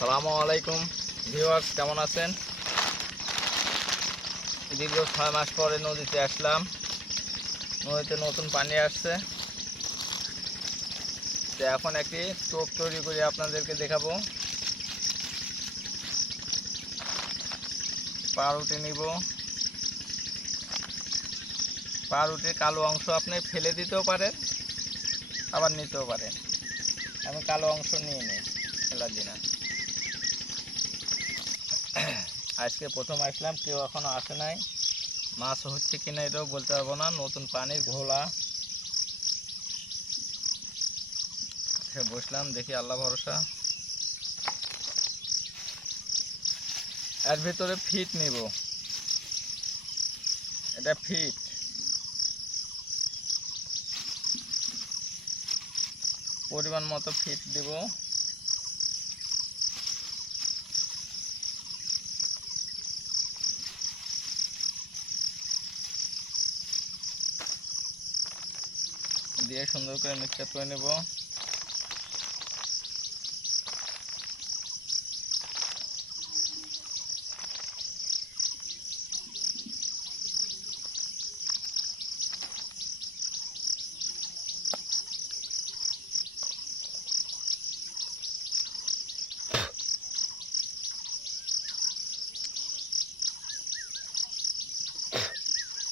সালামু আলাইকুম, ভিউয়ার্স, কেমন আছেন? দীর্ঘ ছয় মাস পরে নদীতে আসলাম। নদীতে নতুন পানি আসছে। তো এখন একটি টোপ তৈরি করে আপনাদেরকে দেখাবো। পাউরুটি নিব। পাউরুটির কালো অংশ আপনি ফেলে দিতেও পারেন, আবার নিতেও পারেন। আমি কালো অংশ নিয়ে নিই ফেলার দিন আজকে প্রথম আসলাম, কেউ এখনও আসে নাই। মাছ হচ্ছে কিনা এটাও বলতে পারব না, নতুন পানির ঘোলা। বসলাম, দেখি আল্লাহ ভরসা। এর ভিতরে ফিট নিব। এটা ফিট। পরিমাণ মতো ফিট দিব। দিয়ে সুন্দর করে মিক্সচার করে নেব।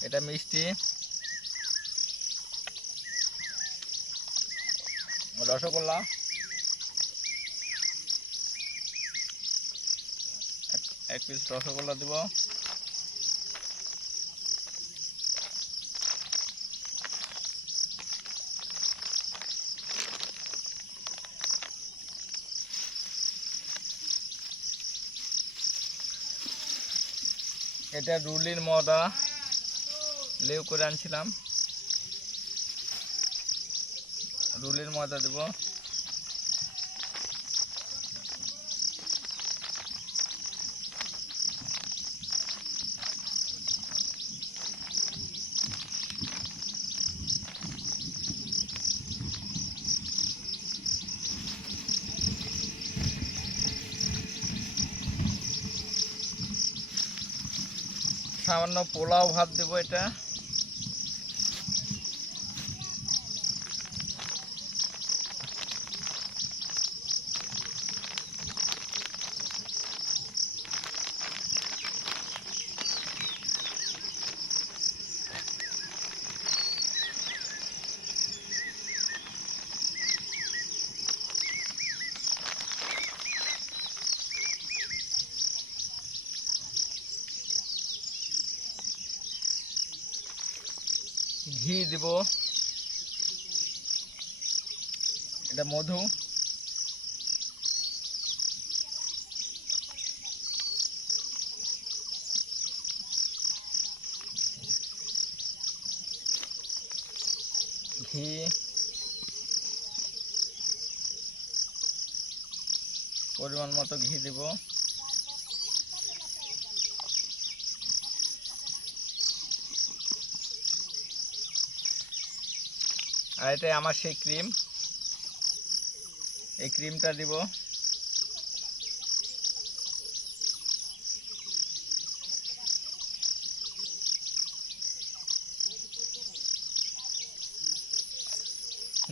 এটা মিষ্টি। রসগোল্লা এক- পিস রসগোল্লা দিব। এটা রুলির মদা লেউ করে আনছিলাম। রুলির ময়দা দেব। সামান্য পোলাও ভাত দেব এটা ঘি দিব। এটা মধু। ঘি। পরিমাণ মতো ঘি দিব। আর এটাই আমার সেই ক্রিম। এই ক্রিমটা দিব।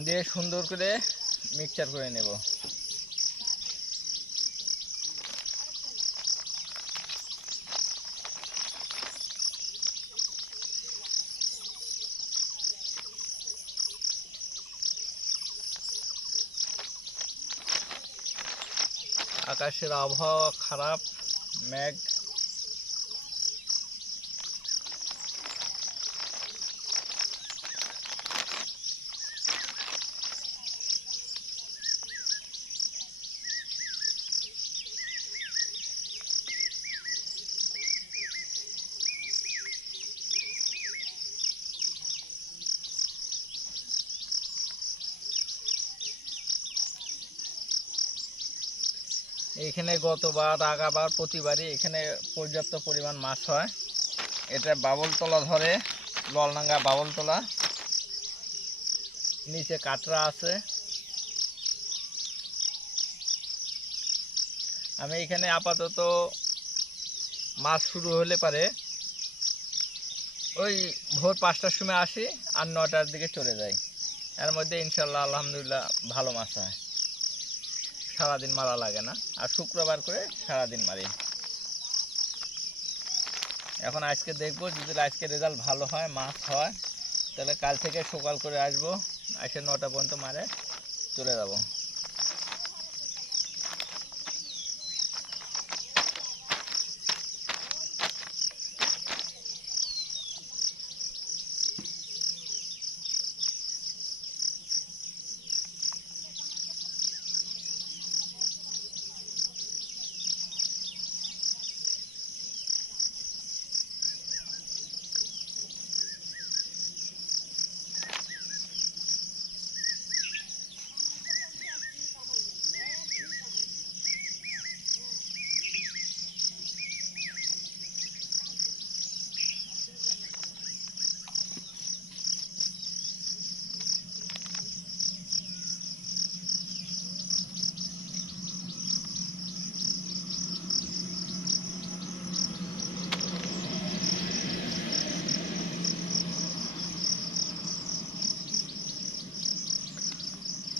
দিয়ে সুন্দর করে মিক্সচার করে নেব। আকাশের আবহাওয়া খারাপ মেঘ এখানে গতবার, আগাবার, প্রতিবারই এখানে পর্যাপ্ত পরিমাণ মাছ হয়। এটা বাবলতলা ধরে, ললডাঙ্গা বাবলতলা। নিচে কাটরা আছে। আমি এখানে আপাতত মাছ শুরু হলে পারে। ওই ভোর পাঁচটার সময় আসি আর নটার দিকে চলে যাই। এর মধ্যে ইনশাল্লাহ, আলহামদুলিল্লাহ, ভালো মাছ হয়। সারাদিন মারা লাগে না। আর শুক্রবার করে সারাদিন মারি। এখন আজকে দেখব, যদি আজকে রেজাল্ট ভালো হয় মাছ হয়, তাহলে কাল থেকে সকাল করে আসব, এসে নটা পর্যন্ত মারে, চলে যাব।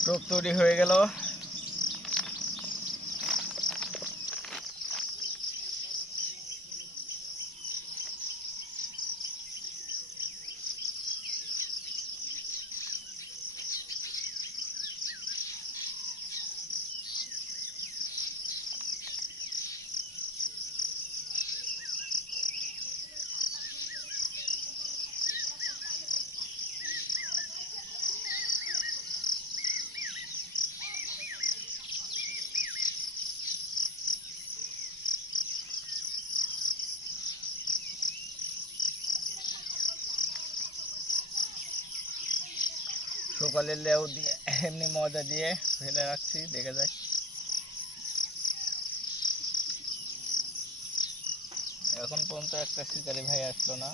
টোপ তৈরি হয়ে গেল। সকালে লেউ দিয়ে, এমনি মজা দিয়ে ফেলে রাখছি, দেখে যাক। এখন পর্যন্ত একটা শিকারি ভাই আসলো না।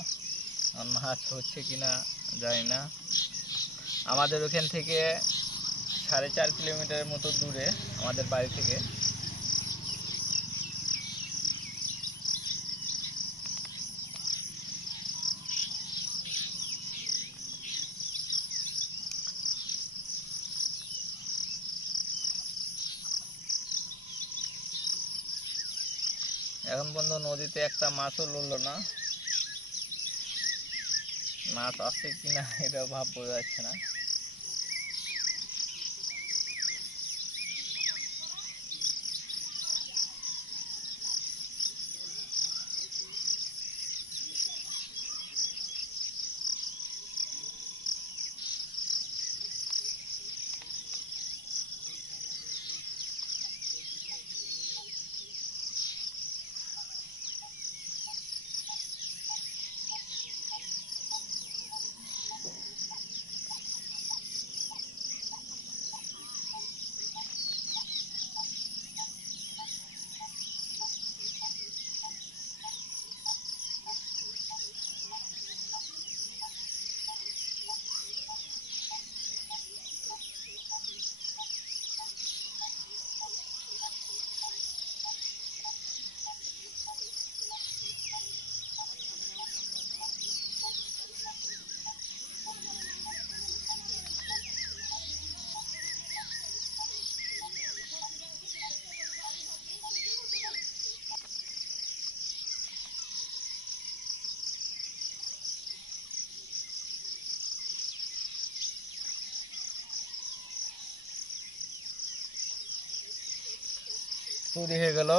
মাছ হচ্ছে কিনা জানি না। আমাদের ওখান থেকে সাড়ে চার কিলোমিটারের মতো দূরে, আমাদের বাড়ি থেকে। এখন পর্যন্ত নদীতে একটা মাছও লড়লো না। মাছ আছে কিনা এটা ভাব বোঝা যাচ্ছে না। তৈরি হয়ে গেল।